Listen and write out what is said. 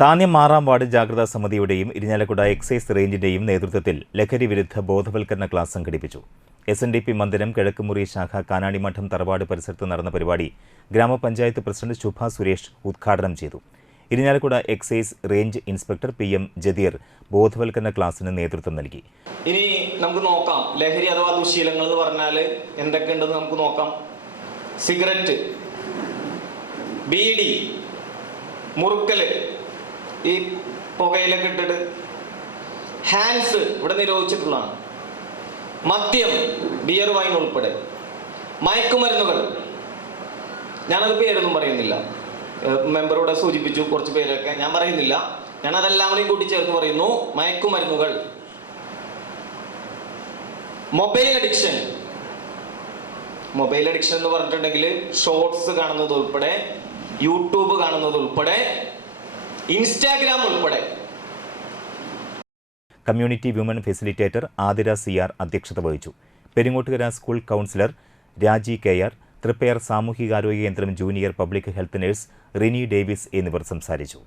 Thanyam 6-ാം ward ജാഗ്രതാ സമിതിയുടെയും Irinjalakuda excise റേഞ്ചിന്റെയും നേതൃത്വത്തിൽ ലഹരി വിരുദ്ധ ബോധവൽക്കരണ ക്ലാസ് സംഘടിപ്പിച്ചു. SNDP മന്ദിരം കിഴക്കുമുറി ശാഖ കാനാടിമഠം തറവാട് പരിസരത്ത് നടന്ന പരിപാടി ഗ്രാമപഞ്ചായത്ത് പ്രസിഡന്റ് ശുഭ സുരേഷ് ഉദ്ഘാടനം ചെയ്തു. Irinjalakuda excise range inspector PM Jadeer ബോധവൽക്കരണ ക്ലാസിന് നേതൃത്വം നൽകി. ഇനി നമുക്ക് നോക്കാം, ലഹരി അഥവാ ദുശീലങ്ങൾ എന്ന് പറഞ്ഞാൽ എന്തൊക്കെയുണ്ടെന്ന് നമുക്ക് നോക്കാം. സിഗരറ്റ്, ബീഡി, മുറുക്കല്, ഈ പുകയിലൊക്കെ ഇട്ടിട്ട് ഹാൻഡ്സ് ഇവിടെ നിരോധിച്ചിട്ടുള്ളതാണ്. മദ്യം, ബിയർ, വൈൻ ഉൾപ്പെടെ, മയക്കുമരുന്നുകൾ, ഞാനത് പേരൊന്നും പറയുന്നില്ല, മെമ്പറോടെ സൂചിപ്പിച്ചു കുറച്ച് പേരൊക്കെ, ഞാൻ പറയുന്നില്ല, ഞാൻ അതെല്ലാം കൂടി കൂട്ടിച്ചേർത്ത് പറയുന്നു. മയക്കുമരുന്നുകൾ, മൊബൈൽ അഡിക്ഷൻ എന്ന് പറഞ്ഞിട്ടുണ്ടെങ്കിൽ ഷോർട്സ് കാണുന്നത് ഉൾപ്പെടെ, യൂട്യൂബ് കാണുന്നത് ഉൾപ്പെടെ, ഇൻസ്റ്റാഗ്രാം ഉൾപ്പെടെ. Community women facilitator Athira CR അധ്യക്ഷത വഹിച്ചു. പെരിങ്ങോട്ടുകര സ്കൂൾ കൗൺസിലർ രാജി KR, തൃപ്പയാർ സാമൂഹികാരോഗ്യ കേന്ദ്രം junior public health nurse Rini Davis എന്നിവർ സംസാരിച്ചു.